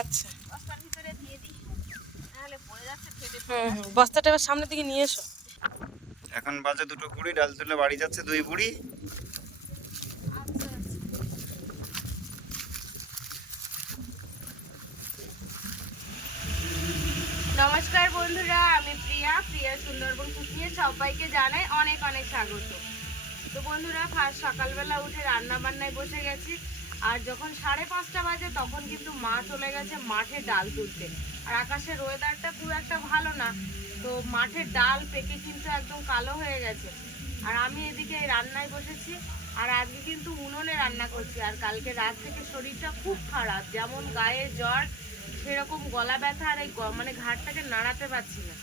আচ্ছা। বস্তাটা এবার সামনের দিকে নিয়ে এসো। এখন বাজে দুটো কুড়ি ডাল তুলে বাড়ি যাচ্ছে দুই বুড়ি। নমস্কার বন্ধুরা আমি প্রিয়া প্রিয়া সুন্দরবন কুকিংয়ে সবাইকে জানাই অনেক অনেক স্বাগত। তো বন্ধুরা ফার্স্ট সকালবেলা উঠে রান্না বান্নায় বসে গেছি। আর যখন সাড়ে পাঁচটা বাজে, তখন কিন্তু মা চলে গেছে মাঠে ডাল তুলতে। আর আকাশের ওয়েদারটা খুব একটা ভালো না। তো মাঠের ডাল, পেকে কিন্তু একদম কালো হয়ে গেছে। আর আমি এদিকে রান্নায় বসেছি। আর আজকে কিন্তু উনুনে রান্না করছি। আর কালকে রাত থেকে শরীরটা খুব খারাপ। যেমন গায়ে জ্বর, সেরকম গলা ব্যথা আর এই মানে ঘাটটাকে নাড়াতে পারছি না।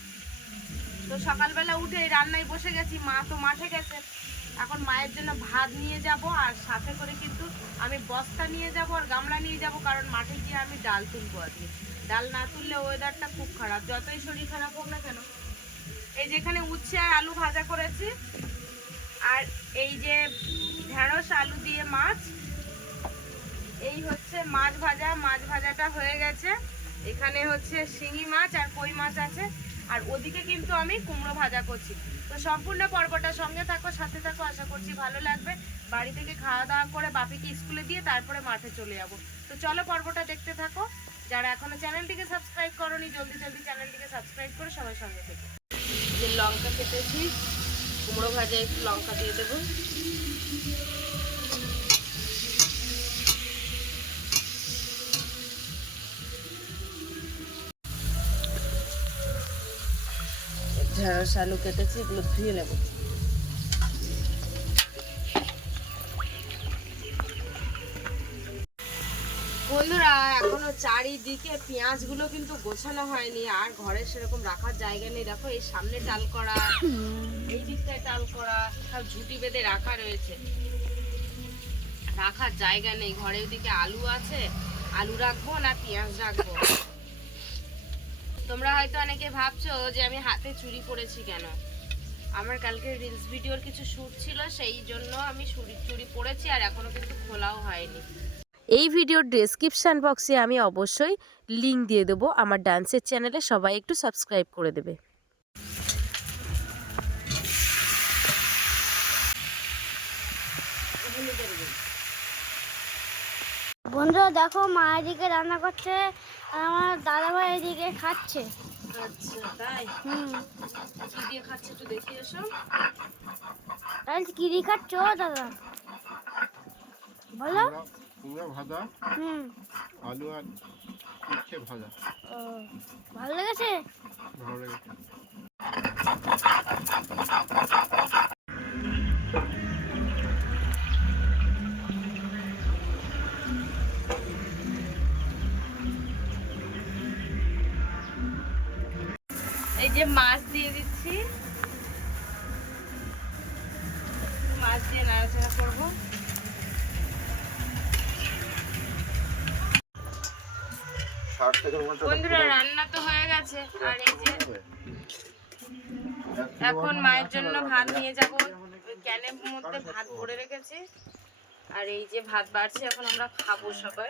তো সকালবেলা উঠে এই রান্নায় বসে গেছি। মা তো মাঠে গেছে। এখন মায়ের জন্য ভাত নিয়ে যাব আর সাথে করে কিন্তু আমি বস্তা নিয়ে যাব আর গামলা নিয়ে যাব, কারণ মাঠে গিয়ে আমি ডাল তুলবো আজকে। ডাল না তুললে ওয়েদারটা খুব খারাপ। যতই শরীর খারাপ হোক না কেন। এই যেখানে উচ্ছে আর আলু ভাজা করেছি, আর এই যে ঢেঁড়স, আলু দিয়ে মাছ, এই হচ্ছে মাছ ভাজা। মাছ ভাজাটা হয়ে গেছে। এখানে হচ্ছে শিঙি মাছ আর কই মাছ আছে? আর ওদিকে কিন্তু আমি কুমড়ো ভাজা করছি। তো সম্পূর্ণ পর্বটা সঙ্গে থাকো, সাথে থাকো, আশা করছি ভালো লাগবে। বাড়ি থেকে খাওয়া দাওয়া করে বাপিকে স্কুলে দিয়ে তারপরে মাঠে চলে যাব। তো চলো পর্বটা দেখতে থাকো। যারা এখনও চ্যানেলটিকে সাবস্ক্রাইব করোনি, জলদি জলদি চ্যানেলটিকে সাবস্ক্রাইব করে সবাই সঙ্গে থেকে। যে লঙ্কা কেটেছি, কুমড়ো ভাজা একটু লঙ্কা দিয়ে দেবো। ঢেঁড়স আলু কেটেছি, এগুলো ধুয়ে নেব। বন্ধুরা, এখনও চারিদিকে পেঁয়াজগুলো কিন্তু গোছানো হয়নি, আর ঘরে সেরকম রাখার জায়গা নেই। দেখো, এই সামনে টাল করা, এই দিকটায় টাল করা, সব ঝুটি বেঁধে রাখা রয়েছে। রাখার জায়গা নেই ঘরে ওদিকে আলু আছে, আলু রাখব না পেঁয়াজ রাখব? তোমরা হয়তো অনেকে ভাবছ যে আমি হাতে চুরি করেছি কেন? আমার কালকে রিলস ভিডিওর কিছু শ্যুট ছিল, সেই জন্য আমি চুরি চুরি পড়েছি আর এখনও কিন্তু খোলাও হয়নি। এই ভিডিওর ডেসক্রিপশান বক্সে আমি অবশ্যই লিঙ্ক দিয়ে দেবো। আমার ডান্সের চ্যানেলে সবাই একটু সাবস্ক্রাইব করে দেবে। বন্ধুরা দেখো মা এদিকে রান্না করছে আর আমার দাদা ভাই এদিকে খাচ্ছে। আচ্ছা তাই? হুম। কি দিয়ে খাচ্ছে একটু দেখি এসো। তাহলে কি দিয়ে খাচ্ছ দাদা? বলো। কুমড়ো ভাজা হুম। আলু আর উচ্ছে ভাজা। ও ভালো লেগেছে? ভালো লেগেছে। এই যে মাছ দিয়ে দিচ্ছি। মাছ দিয়ে নাড়াচাড়া করব। বন্ধুরা, রান্না তো হয়ে গেছে। আর এই যে এখন মায়ের জন্য ভাত নিয়ে যাব। ক্যানের মধ্যে ভাত ভরে রেখেছি। আর এই যে ভাত বাড়ছে, এখন আমরা খাব সবাই।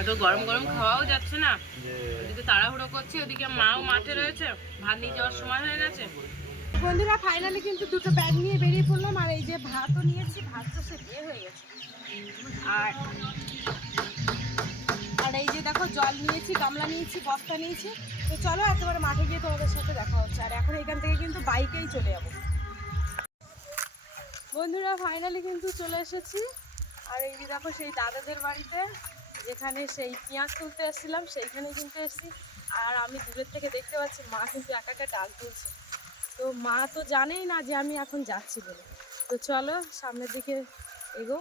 এত গরম গরম খাওয়াও যাচ্ছে না। যে ওদিকে তাড়াহুড়ো করছি ওদিকে মাও মাঠে রয়েছে ভাত নিয়ে যাওয়ার সময় হয়ে গেছে। বন্ধুরা ফাইনালি কিন্তু দুটো ব্যাগ নিয়ে বেরিয়ে পড়লাম আর এই যে ভাতও নিয়েছি ভাত তো সে বিয়ে হয়ে গেছে। আর আর এই যে দেখো জল নিয়েছি গামলা নিয়েছি বস্তা নিয়েছি। তো চলো একেবারে মাঠে গিয়ে তোমাদের সাথে দেখা হচ্ছে। আর এখন এখান থেকে কিন্তু বাইকেই চলে যাব। বন্ধুরা ফাইনালি কিন্তু চলে এসেছি। আর এই যে দেখো সেই দাদাদের বাড়িতে যেখানে সেই পেঁয়াজ তুলতে এসেছিলাম, সেইখানে কিন্তু এসেছি। আর আমি দূরের থেকে দেখতে পাচ্ছি, মা কিন্তু একা একা ডাল তুলছে। তো মা তো জানেই না যে আমি এখন যাচ্ছি বলে। তো চলো, সামনের দিকে এগো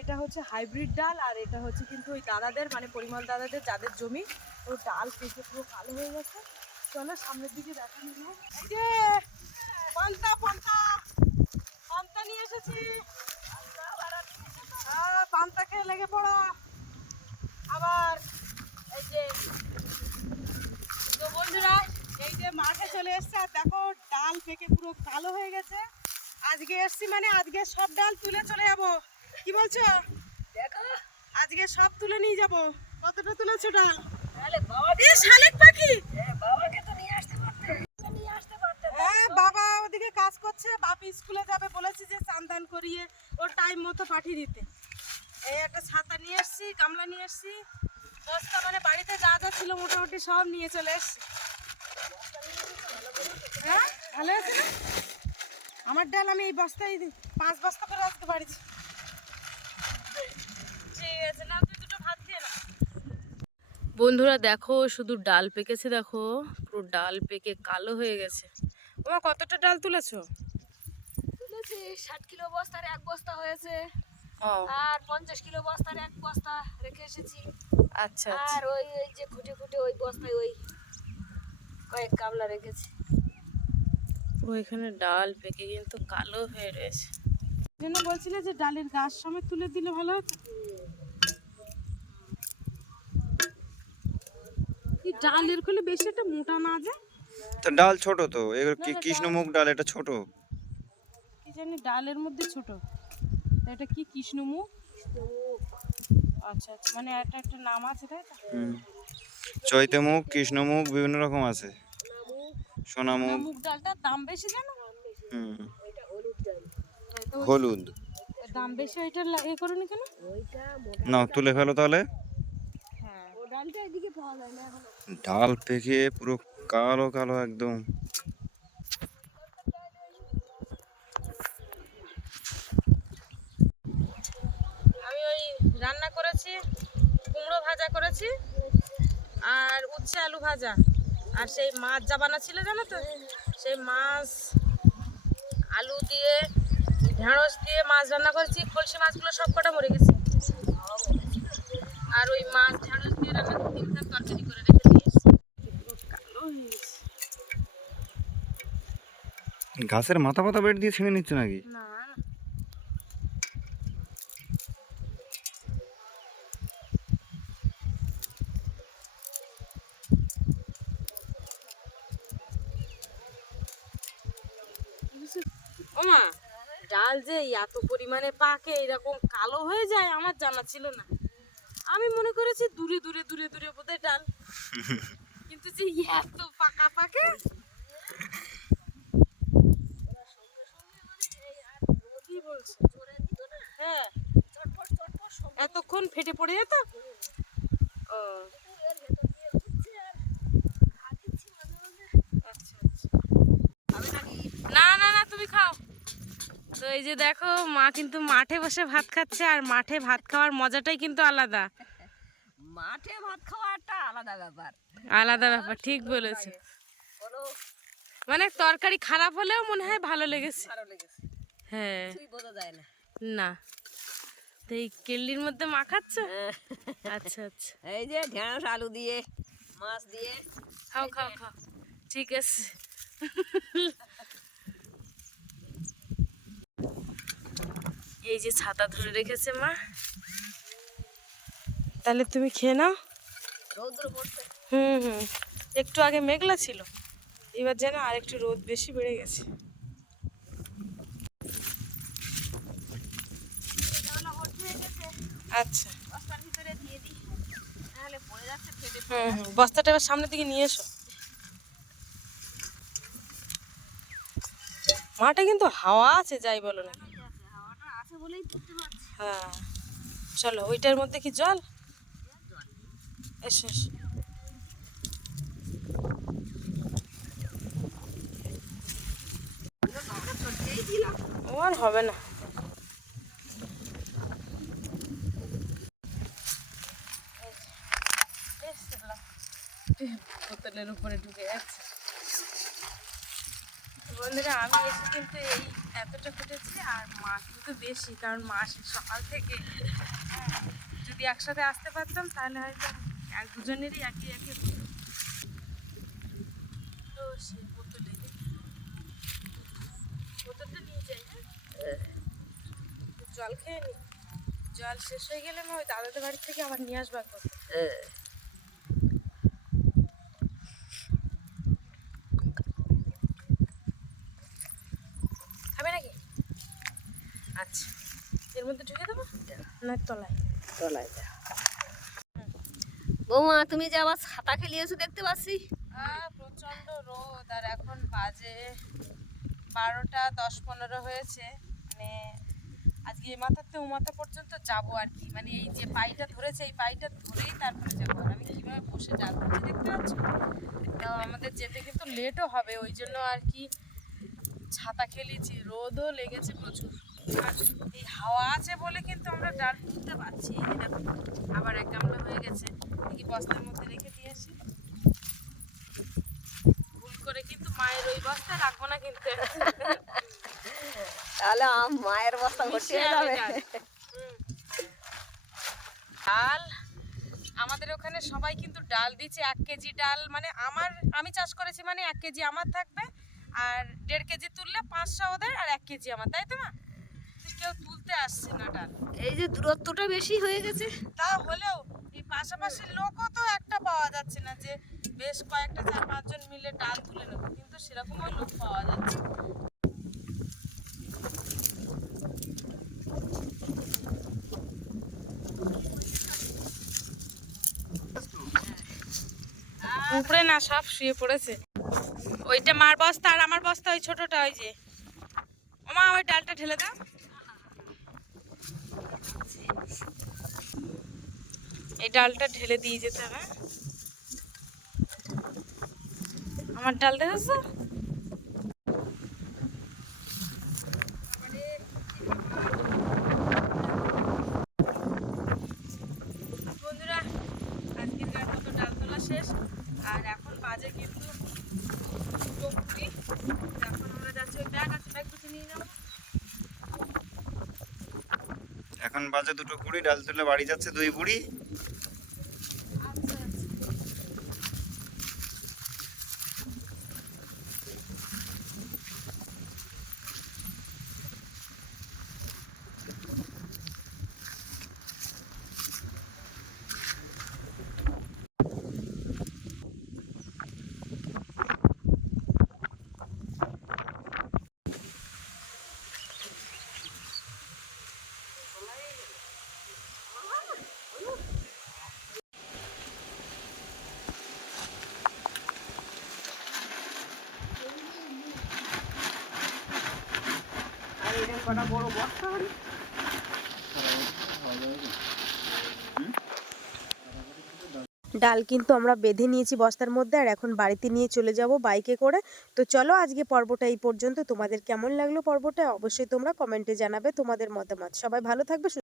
এটা হচ্ছে হাইব্রিড ডাল, আর এটা হচ্ছে কিন্তু ওই দাদাদের মানে পরিমল দাদাদের, যাদের জমি। ও ডাল পেকে পুরো কালো হয়ে গেছে। চলো, সামনের দিকে দেখা যে! পান্তা পান্তা। পান্তা নিয়ে এসেছি। পান্তা খেয়ে লেগে পড়ো। আবার এই যে তো বন্ধুরা এই যে মাঠে চলে এসছে আর দেখো ডাল পেকে পুরো কালো হয়ে গেছে। আজকে এসছি মানে আজকে সব ডাল তুলে চলে যাব। কি বলছো? দেখো। আজকে সব তুলে নিয়ে যাব। কতটা তুলেছো ডাল? শালিক পাখি! হ্যাঁ বাবা ওদিকে কাজ করছে, বাপি স্কুলে যাবে বলেছি যে চান্দান করিয়ে ওর টাইম মতো পাঠিয়ে দিতে। এই একটা ছাতা নিয়ে এসছি, গামলা নিয়ে এসছি, বস্তা মানে বাড়িতে যা যা ছিল মোটামুটি সব নিয়ে চলে এসছি। হ্যাঁ ভালো আছে না? আমার ডাল আমি এই বস্তায় পাঁচ বস্তা করে আজকে বাড়িতে ঠিক আছে না তুই দুটো ভাত খেয়ে না বন্ধুরা দেখো, শুধু ডাল পেকেছে দেখো, পুরো ডাল পেকে কালো হয়ে গেছে। ওমা কতটা ডাল তুলেছো? তুলেছি ষাট কিলো বস্তার এক বস্তা হয়েছে। আর পঞ্চাশ কিলো বস্তার এক বস্তা রেখে এসেছি। আচ্ছা আর ওই ওই যে খুঁটে খুঁটে ওই বস্তায় ওই কয়েক কামলা রেখেছি। ওইখানে ডাল পেকে কিন্তু কালো হয়ে রয়েছে। জন্য বলছিলে যে ডালের গাছ সমেত তুলে দিলে ভালো হতো? এই ডালের খুলে বেশি একটা মোটা না যে তো ডাল ছোট তো? এগুলো কি কৃষ্ণমুখ ডাল এটা ছোট? কি জানি ডালের মধ্যে ছোট। এটা কি কৃষ্ণমুখ আচ্ছা আচ্ছা মানে একটা একটা নাম আছে তাই তো? চৈতেমুখ কৃষ্ণমুখ বিভিন্ন রকম আছে। সোনামুখ মুগ। ডালটার দাম বেশি জানো? হুম। হলুদ। দাম বেশি ওইটা এ করুন কেন? নাও তুলে ফেলো তাহলে। হ্যাঁ। ডাল পেকে পুরো কালো কালো একদম। আমি ওই রান্না করেছি, কুমড়ো ভাজা করেছি, আর উচ্ছে আলু ভাজা। আর সেই মাছ যা বানা ছিল জানো তো? সেই মাছ, আলু দিয়ে, ঢেঁড়স দিয়ে মাছ রান্না করেছি, কলসি মাছগুলো সব কটা মরে গেছে। আর ওই মাছ, ঢেঁড়স দিয়ে রান্না তিনটা তরকারি করে রেখে দিয়ে এসেছি। কালো হয়ে গেছে। গাছের মাথা পাতা বেড দিয়ে ছিঁড়ে নিচ্ছে নাকি? ওমা ডাল যে এত পরিমাণে পাকে এরকম কালো হয়ে যায় আমার জানা ছিল না। আমি মনে করেছি দূরে দূরে দূরে দূরে বোধহয় ডাল। কিন্তু যে এত পাকা পাকে কি বলছো হ্যাঁ এতক্ষণ ফেটে পড়ে যেত? ও। না না না তুমি খাও। তো এই যে দেখো মা কিন্তু মাঠে বসে ভাত খাচ্ছে আর মাঠে ভাত খাওয়ার মজাটাই কিন্তু আলাদা। মাঠে ভাত খাওয়াটা আলাদা ব্যাপার। আলাদা ব্যাপার ঠিক বলেছ। মানে তরকারি খারাপ হলেও মনে হয় ভালো লেগেছে। ভালো লেগেছে। হ্যাঁ। বোঝা যায় না। না। তো এই কেল্লির মধ্যে মাখাচ্ছ আচ্ছা আচ্ছা। এই যে ঢেঁড়স আলু দিয়ে মাছ দিয়ে। খাও খাও খাও। ঠিক আছে। এই যে ছাতা ধরে রেখেছে মা। তাহলে তুমি খেয়ে নাও। হুম হুম। একটু আগে মেঘলা ছিল। এবার যেন আর একটু রোদ বেশি বেড়ে গেছে। আচ্ছা। বস্তার ভিতরে দিয়ে দিই। তাহলে পড়ে যাচ্ছে ফেটে হুম হুম বস্তাটা এবার সামনের দিকে নিয়ে এসো। মাঠে কিন্তু হাওয়া আছে যাই বলো না হাওয়াটা আছে বলেই পড়তে পারছি। হ্যাঁ। চলো ওইটার মধ্যে কি জল? এসো এসো। ও আর হবে না। বোতলের উপরে ঢুকে যাচ্ছে। বন্ধুরা, আমি এসে কিন্তু এই এতটা ফুটেছি আর মা কিন্তু বেশি, কারণ মা সকাল থেকে। যদি একসাথে আসতে পারতাম, তাহলে হয়তো এক দুজনেরই একই একই। তো নিয়ে যাই হ্যাঁ? জল খেয়ে নি? জল শেষ হয়ে গেলে আমি ওই দাদাদের বাড়ি থেকে আবার নিয়ে আসবার কথা খাবে নাকি আচ্ছা এর মধ্যে ঢুকে দেবো না তলায়। তলায় যা। বৌমা তুমি যে আবার ছাতা খেলিয়েছো দেখতে পাচ্ছি। আহ, প্রচণ্ড রোদ আর এখন বাজে বারোটা দশ পনেরো হয়েছে। মানে আজকে এ মাথা থেকে ও মাথা পর্যন্ত যাব আর কি। মানে এই যে পাইটা ধরেছে এই পাইটা ধরেই তারপরে যাব আর আমি কীভাবে বসে যাচ্ছি দেখতে পাচ্ছ? তো আমাদের যেতে কিন্তু লেটও হবে ওই জন্য আর কি ছাতা খেলেছি রোদও লেগেছে প্রচুর। আর এই হাওয়া আছে বলে কিন্তু আমরা ডাল তুলতে পারছি। এই দেখো আবার এক গামলা হয়ে গেছে। দেখি বস্তার মধ্যে রেখে দিয়ে আসি। ভুল করে কিন্তু মায়ের ওই বস্তায় রাখব না কিন্তু। তাহলে মায়ের বস্তা ভর্তি যাবে ডাল। আমাদের ওখানে সবাই কিন্তু ডাল দিচ্ছে এক কেজি ডাল। মানে আমার আমি চাষ করেছি মানে এক কেজি আমার থাকবে আর দেড় কেজি তুললে পাঁচশো ওদের আর এক কেজি আমার তাই তো না কেউ তুলতে আসছে না ডাল। এই যে দূরত্বটা বেশি হয়ে গেছে। তা হলেও এই পাশাপাশি লোকও তো একটা পাওয়া যাচ্ছে না যে বেশ কয়েকটা চার পাঁচজন মিলে ডাল তুলে নেব কিন্তু সেরকমও লোক পাওয়া যাচ্ছে না। উপরে না সব শুয়ে পড়েছে। ওইটা মার বস্তা আর আমার বস্তা ওই ছোটটা ওই যে। ওমা ওই ডালটা ঢেলে দাও। এই ডালটা ঢেলে দিয়ে যেতে হবে। আমার ডাল দেখেছ? শেষ, আর এখন বাজে কিন্তু দুটো কুড়ি। এখন নিয়ে এখন বাজে দুটো কুড়ি, ডাল তুলে বাড়ি যাচ্ছে দুই বুড়ি। ডাল কিন্তু আমরা বেঁধে নিয়েছি বস্তার মধ্যে, আর এখন বাড়িতে নিয়ে চলে যাব বাইকে করে। তো চলো আজকে পর্বটা এই পর্যন্ত। তোমাদের কেমন লাগল পর্বটা? অবশ্যই তোমরা কমেন্টে জানাবে তোমাদের মতামত। সবাই ভালো থাকবে